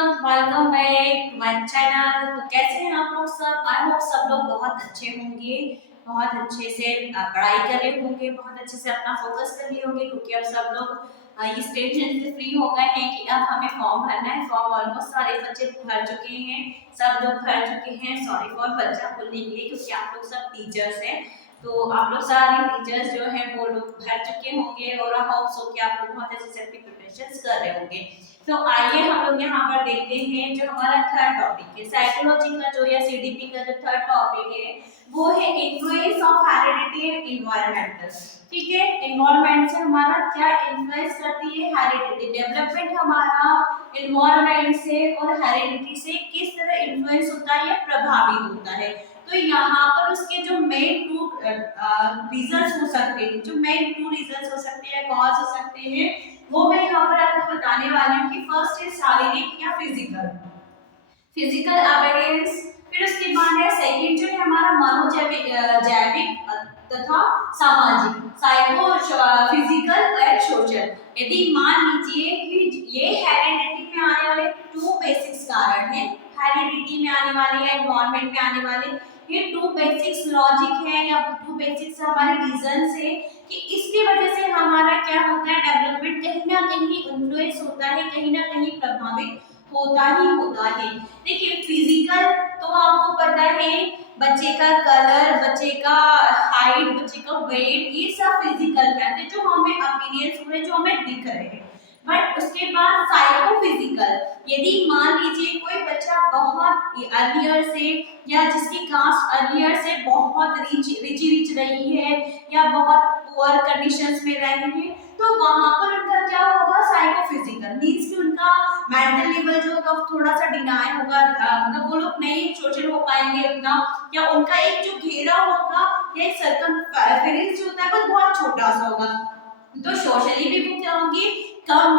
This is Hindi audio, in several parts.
Welcome back my channel. तो कैसे हैं आप लोग सब? आई होप सब लोग बहुत अच्छे होंगे, बहुत अच्छे से पढ़ाई कर रहे होंगे, बहुत अच्छे से अपना फोकस कर लिए होंगे, क्योंकि अब सब लोग इस टेंशन से फ्री हो गए हैं कि अब हमें फॉर्म भरना है। फॉर्म ऑलमोस्ट सारे बच्चे भर चुके हैं, सब लोग भर चुके हैं। सॉरी फॉर बच्चा बोलने के लिए, क्योंकि आप लोग सब टीचर्स हैं, तो आप लोग सारे टीचर्स जो हैं वो लोग भर चुके होंगे और होप सो कि आप लोग बहुत अच्छे से अपनी प्रिपरेशंस कर रहे होंगे। तो आइए हम लोग यहाँ पर देखते हैं जो हमारा थर्ड टॉपिक है साइकोलॉजी का, जो या सीडीपी का जो थर्ड टॉपिक है वो है influence of heredity and environmental. ठीक है, एनवायरमेंट से हमारा क्या इन्फ्लुएंस करती है हेरिडिटी, डेवलपमेंट हमारा एनवायरमेंट से और हेरिडिटी से किस तरह इन्फ्लुएंस होता है या प्रभावित होता है। तो यहाँ पर उसके जो मेन टू रीजंस हो सकते हैं, जो मेन टू रीजंस हो सकते हैं, कॉज हो सकते हैं, वो मैं यहाँ पर आपको बताने वाली हूँ कि फर्स्ट है शारीरिक या फिजिकल अवेयरनेस, फिर उसके बाद है सेकंड जो है हमारा मनोजैविक जैविक तथा सामाजिक, साइको फिजिकल और सोशल। यदि मान लीजिए कि ये हेरिडिटी में आने वाले टू बेसिक्स कारण है, हेरिडिटी में आने वाले या एनवायरनमेंट में आने वाले ये टू बेसिक्स लॉजिक है या टू बेसिक्स हमारे रीजंस है कि इसकी वजह से हमारा क्या होता है, डेवलपमेंट कहीं ना कहीं इन्फ्लुएंस होता है, कहीं ना कहीं प्रभावित होता ही होता है। देखिए फिजिकल तो आपको पता है, बच्चे का कलर, बच्चे का हाइट, बच्चे का वेट, ये सब फिजिकल है जो हमें अपीयरेंस हो रहे, जो हमें दिख रहे हैं। बट उसके बाद साइकोफिजिकल, यदि मान लीजिए कोई बच्चा बहुत अर्लियर से या जिसकी कास्ट अर्लियर से बहुत रिच रही है या बहुत पुअर कंडीशंस में रहे हैं, तो वहां पर उनका क्या होगा, साइकोफिजिकल मींस कि उनका मेंटल लेवल जो होगा थोड़ा सा डिनाई होगा, मतलब वो लोग नहीं सोशल हो पाएंगे उतना, या उनका एक जो घेरा होगा या एक सर्कमफेरेंस जो होता है वो बहुत छोटा सा होगा। तो सोशली भी वो क्या होंगे, कम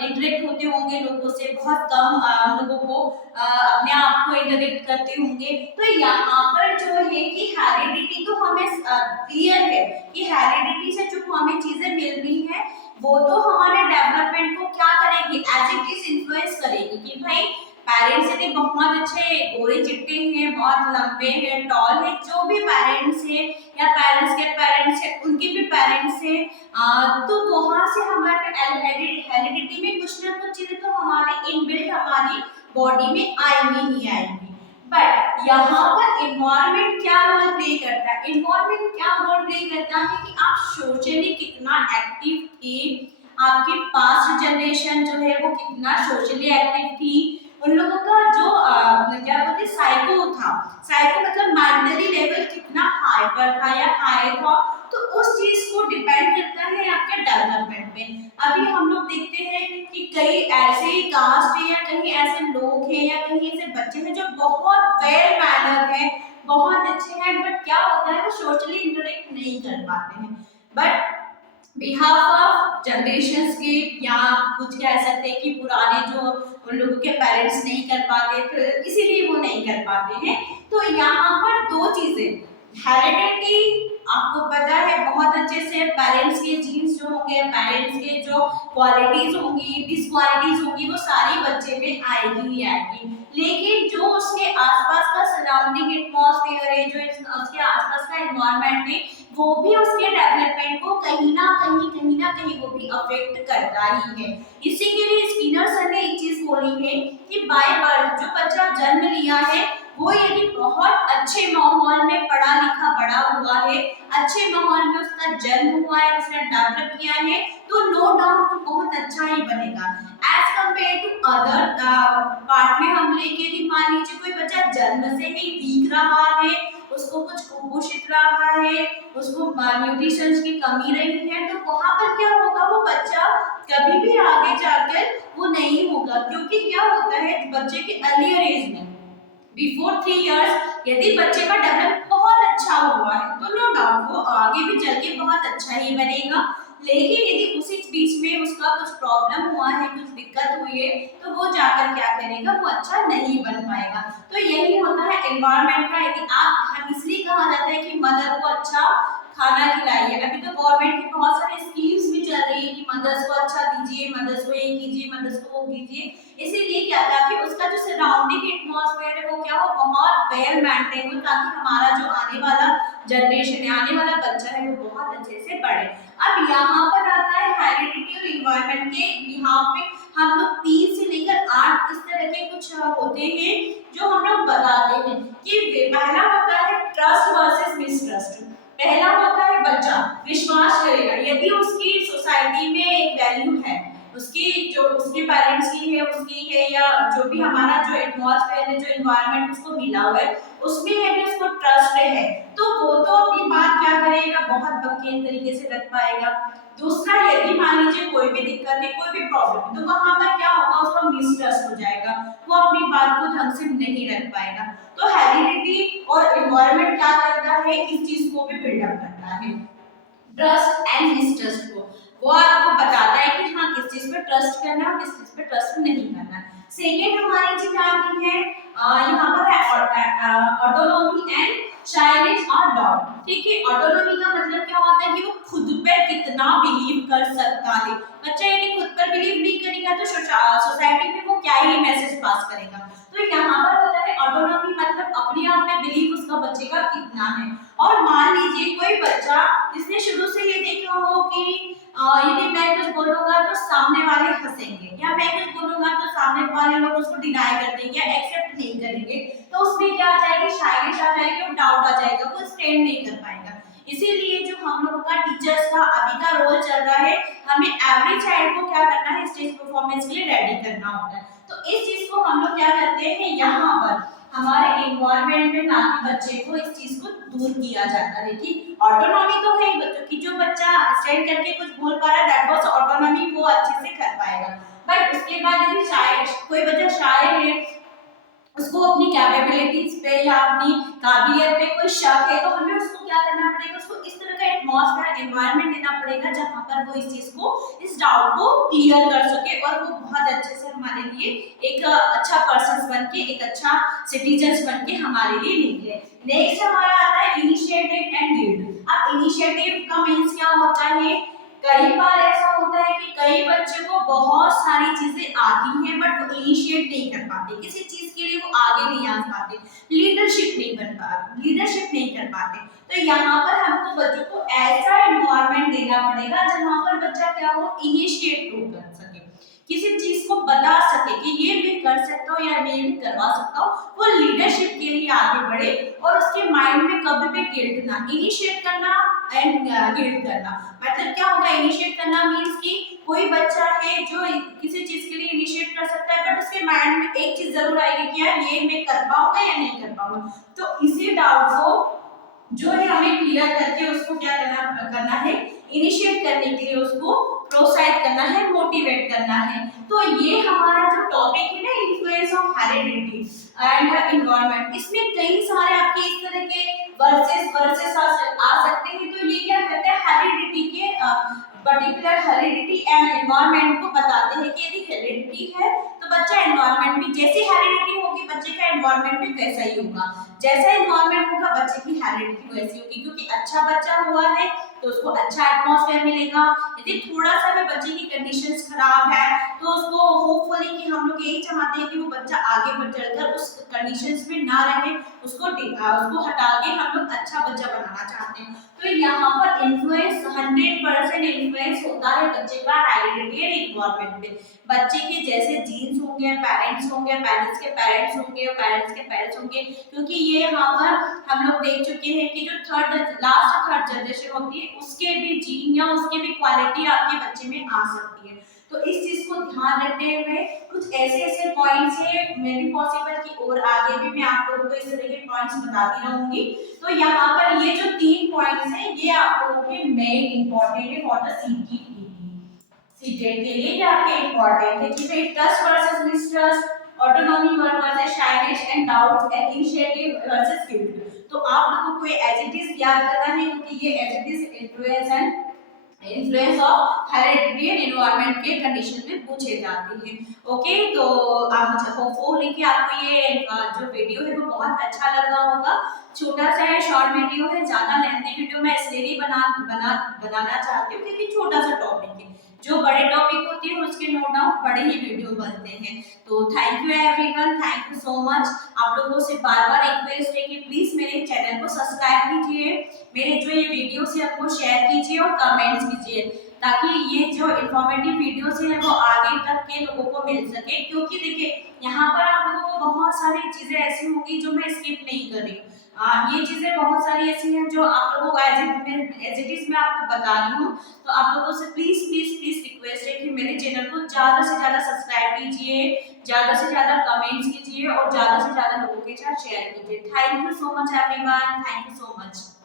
इंटरेक्ट होते होंगे लोगों से, बहुत कम लोगों को अपने आप को इंटरेक्ट करते होंगे। तो यहाँ पर जो है कि हेरिडिटी तो हमें क्लियर है कि हेरिडिटी से जो हमें चीजें मिल रही हैं वो तो हमारे डेवलपमेंट को क्या करेगी, एज इट इज इन्फ्लुएंस करेगी कि भाई पेरेंट्स यदि बहुत अच्छे गोरे चिट्टे हैं, बहुत लंबे हैं, टॉल है, जो भी पेरेंट्स हैं या पेरेंट्स के पेरेंट्स हैं, उनके भी पेरेंट्स हैं, तो वहां से हमारे हेरिडिटी में कुछ ना कुछ चीजें तो हमारे इनबिल्ट हमारी बॉडी में आएंगी ही आएंगी। बट यहाँ पर एनवायरनमेंट क्या रोल प्ले करता है, एनवायरनमेंट क्या रोल प्ले करता है कि आप सोशली कितना एक्टिव थे, आपके पास्ट जनरेशन जो है वो कितना सोशली एक्टिव थी, उन लोगों का जो क्या बोलते साइको था, साइको मतलब मेंटली लेवल कितना हाइपर था या हाई था, तो उस चीज को डिपेंड करता है आपके डेवलपमेंट में। अभी हम लोग देखते हैं कि कई ऐसे कास्ट है या कहीं ऐसे लोग हैं या कहीं ऐसे बच्चे हैं जो बहुत वेल मैनर है, बहुत अच्छे हैं, बट क्या होता है वो सोशली इंटरेक्ट नहीं कर पाते हैं। बट बिहाफ ऑफ जनरेशंस के, या कुछ कह सकते हैं कि पुराने जो उन लोगों के पेरेंट्स नहीं कर पाते थे इसीलिए वो नहीं कर पाते हैं। तो यहाँ पर दो चीजें, हेरिडिटी आपको पता है बहुत अच्छे से, पेरेंट्स के जीन्स जो होंगे, पेरेंट्स के जो क्वालिटीज होंगी, डिसक्वालिटीज होंगी, वो सारी बच्चे में आएगी ही आएगी। लेकिन जो उसके आसपास का सराउंडिंग एटमॉस्फेयर है, जो उसके आसपास का एनवायरनमेंट है, वो भी उसके डेवलपमेंट को कहीं ना कहीं वो भी अफेक्ट करता ही है। इसी के लिए स्किनर सर ने एक चीज बोली है कि बाय बर्थ जो बच्चा जन्म लिया है वो यदि बहुत अच्छे माहौल में पढ़ा लिखा बड़ा हुआ है, अच्छे माहौल में उसका जन्म हुआ है, उसने डेवलप किया है, तो नो डाउट वो बहुत अच्छा ही बनेगा as compare to other part में। हम लेके मान लीजिए कोई बच्चा जन्म से ही वीक रहा है, उसको कुछ कुपोषित रहा है, उसको न्यूट्रिशन की कमी रही है, तो वहां पर क्या होगा, वो बच्चा कभी भी आगे जाकर वो नहीं होगा, क्योंकि क्या होता है बच्चे के अर्लियर एज में बिफोर 3 इयर्स यदि बच्चे का डेवलप बहुत अच्छा हुआ है तो नो डाउट वो आगे भी चल के बहुत अच्छा ही बनेगा। लेकिन यदि उसी बीच में उसका कुछ प्रॉब्लम हुआ है, कुछ दिक्कत हुई है, तो वो जाकर क्या करेगा, वो अच्छा नहीं बन पाएगा। तो यही होता है एनवायरनमेंट का, यदि आप इसलिए कहा जाता है कि मदर को अच्छा खाना खिलाइए। अभी तो गवर्नमेंट की बहुत सारी स्कीम्स भी चल रही है कि मदर्स को अच्छा दीजिए, मदर्स को ये कीजिए, मदर्स को वो कीजिए। इसीलिए क्या ताकि उसका जो सराउंडिंग एटमॉस्फेयर है वो क्या हो, बहुत वेल मेंटेन हो, ताकि हमारा जो आने वाला जनरेशन है, आने वाला बच्चा है, वो बहुत अच्छे से बढ़े। अब यहाँ पर आता है हेरिडिटी और इन्वायरमेंट के। यहाँ पे हम लोग 3 से लेकर 8 इस तरह के कुछ होते हैं जो हम लोग बताते हैं कि पहला होता है ट्रस्ट वर्सेस मिसट्रस्ट। पहला होता है बच्चा विश्वास करेगा यदि उसकी सोसाइटी में एक वैल्यू है, उसकी जो उसके पेरेंट्स की है, उसकी है, या जो भी हमारा जो एटमॉस्फेयर है, जो एनवायरनमेंट उसको मिला हुआ है, उसमें यदि उसको ट्रस्ट है तो वो तो अपनी बात क्या करेगा, बहुत बखूबी तरीके से रख पाएगा। दूसरा, यदि मान लीजिए कोई भी दिक्कत है, कोई भी प्रॉब्लम है, तो वहां पर क्या होगा, उसका मिसट्रस्ट हो जाएगा, वो अपनी बात को ढंग से नहीं रख पाएगा। तो हेरिडिटी और एनवायरनमेंट क्या करता है, इस चीज को भी बिल्डअप करता है, ट्रस्ट एंड मिसट्रस्ट को। वो आपको बताता है कि हाँ किस चीज पे ट्रस्ट करना है और किस चीज पे ट्रस्ट नहीं करना है। सेकेंड हमारी चीज आती है यहाँ पर है ऑटोनॉमी एंड चाइल्डिश और डाउट। ठीक है, ऑटोनॉमी का मतलब क्या होता है कि वो खुद पे कितना बिलीव कर सकता है। बच्चा यदि खुद पर बिलीव नहीं करेगा तो सोसाइटी में वो क्या ही मैसेज पास करेगा। तो यहाँ पर होता है ऑटोनॉमी मतलब अपने आप में बिलीव उसका बच्चे का कितना है। और मान लीजिए कोई बच्चा जिसने शुरू से ये देखा हो कि यदि मैं कुछ बोलूंगा तो सामने वाले हंसेंगे, या मैं कुछ बोलूंगा तो सामने वाले लोग उसको डिनाई कर देंगे या एक्सेप्ट नहीं करेंगे, तो उसमें क्या आ जाएगी, शायरिश आ जाएगी और डाउट आ जाएगा, वो स्टैंड नहीं कर पाएगा। इसीलिए जो हम लोगों का टीचर्स का अभी का रोल चल रहा है, हमें एवरी चाइल्ड को क्या करना है, स्टेज परफॉर्मेंस के लिए रेडी करना होता है। तो इस चीज को हम लोग क्या करते हैं, यहाँ पर हमारे एनवायरनमेंट में ताकि बच्चे को इस चीज को दूर किया जाता है कि ऑटोनॉमी तो है बच्चों की, जो बच्चा स्टैंड करके कुछ बोल पा रहा है दैट वाज ऑटोनॉमी, वो अच्छे से कर पाएगा। बट उसके बाद यदि शायद कोई बच्चा शायर है, उसको अपनी कैपेबिलिटीज पे या अपनी काबिलियत पे कोई शक है, तो हमें उसको क्या करना पड़ेगा, उसको इस तरह का एटमॉस्फेयर एनवायरनमेंट देना पड़ेगा जहां पर वो इस चीज को, इस डाउट को क्लियर कर सके और वो बहुत अच्छे से हमारे लिए एक अच्छा पर्सन बन के, एक अच्छा सिटीजन बन के हमारे लिए निकले। नेक्स्ट हमारा आता है इनिशिएटिव एंड लीड। अब इनिशिएटिव का मींस क्या होता है, कई बार ऐसा होता है कि कई बच्चे को बहुत सारी चीजें आती हैं बट वो इनिशिएट नहीं कर पाते, किसी चीज के लिए वो आगे नहीं आ पाते, लीडरशिप नहीं बन पाते, लीडरशिप नहीं कर पाते। तो यहाँ पर हमको बच्चों को ऐसा एनवायरनमेंट देना पड़ेगा जहाँ पर बच्चा क्या हो, इनिशिएट कर सके, किसी चीज को बता सके कि ये मैं कर सकता हूँ या मैं भी करवा सकता हूँ, वो लीडरशिप के लिए आगे बढ़े और उसके माइंड में कभी भी गिल्ट ना, इनिशिएट करना एंड गिल्ट करना मतलब क्या होगा, इनिशिएट करना मींस कि कोई बच्चा है जो किसी चीज के लिए इनिशिएट कर सकता है बट उसके माइंड में एक चीज जरूर आएगी कि यार ये मैं कर पाऊंगा या नहीं कर पाऊंगा। तो इसी डाउट को जो है हमें क्लियर करके उसको क्या करना है, इनिशिएट करने के लिए उसको प्रोत्साहित करना है, मोटिवेट करना है। तो ये हमारा जो टॉपिक है ना, influence of heredity and environment, इसमें कई सारे आपके इस तरह के वर्सेस आ सकते हैं। तो ये क्या कहते हैं, हेरिडिटी के पर्टिकुलर हेरिडिटी एंड एनवायरनमेंट को बताते हैं कि यदि हेरिडिटी है तो बच्चा एनवायरनमेंट भी, जैसी हेरिडिटी होगी बच्चे का एनवायरनमेंट भी वैसा ही होगा, जैसा एनवायरनमेंट होगा बच्चे की हेरिडिटी वैसी होगी। क्योंकि अच्छा बच्चा हुआ है तो उसको अच्छा एटमॉस्फेयर मिलेगा, यदि थोड़ा सा भी बच्चे की कंडीशंस खराब है तो उसको होपफुली कि हम लोग यही चाहते हैं कि वो बच्चा आगे बढ़ चलकर उस कंडीशंस में ना रहे, उसको हटा के हम लोग अच्छा बच्चा बनाना चाहते हैं। तो यहाँ पर इन्फ्लुएंस 100% इन्फ्लुएंस होता है बच्चे का हेरिडिटी और एनवायरनमेंट पे। बच्चे के जैसे जीन्स होंगे, पेरेंट्स होंगे, पेरेंट्स के पेरेंट्स होंगे, पेरेंट्स के पेरेंट्स होंगे, क्योंकि ये यहाँ पर हम लोग देख चुके हैं कि जो थर्ड जनरेशन होती है उसके भी जीन या उसके भी क्वालिटी आपके बच्चे में आ सकती है। तो इस चीज को ध्यान रखते हुए कुछ ऐसे पॉइंट्स है, मे बी पॉसिबल कि और आगे भी मैं आप लोगों को इस तरह के पॉइंट्स बताती रहूंगी। तो यहाँ पर ये जो 3 पॉइंट्स हैं ये आप लोगों के मेन इंपॉर्टेंट है फॉर द सीटेट के लिए, ये आपके इंपॉर्टेंट है कि भाई trust versus mistrust, autonomy versus shyness and doubts and initiative versus guilt. तो आप लोगों को एज इट इज याद करना है क्योंकि ये as it is influence and influence of heredity and environment के कंडीशन में पूछे जाते हैं। ओके, तो आप मुझे होपफुली कि आपको ये जो वीडियो है वो बहुत अच्छा लगा होगा। छोटा सा है, शॉर्ट वीडियो है, ज्यादा लेंथी वीडियो मैं इसलिए नहीं बनाना चाहती हूँ क्योंकि छोटा सा टॉपिक है। जो बड़े टॉपिक होते हैं उसके नो डाउट बड़े ही वीडियो बनते हैं। तो thank you everyone, thank you so much. आप लोगों से बार बार रिक्वेस्ट है कि प्लीज मेरे चैनल को सब्सक्राइब कीजिए, मेरे जो ये वीडियोस है आपको शेयर कीजिए और कमेंट्स कीजिए, ताकि ये जो इंफॉर्मेटिव वीडियोस है वो आगे तक के लोगों को मिल सके। क्योंकि देखिए यहाँ पर आप लोगों को बहुत सारी चीजें ऐसी होंगी जो मैं स्किप नहीं कर रही हूँ। ये चीजें बहुत सारी ऐसी हैं जो आप लोगों को एज इट इज मैं आपको बता रही हूँ। तो आप लोगों से प्लीज प्लीज प्लीज रिक्वेस्ट है कि मेरे चैनल को ज्यादा से ज्यादा सब्सक्राइब कीजिए, ज्यादा से ज्यादा कमेंट्स कीजिए और ज्यादा से ज्यादा लोगों के साथ शेयर कीजिए। Thank you so much everyone, thank you so much.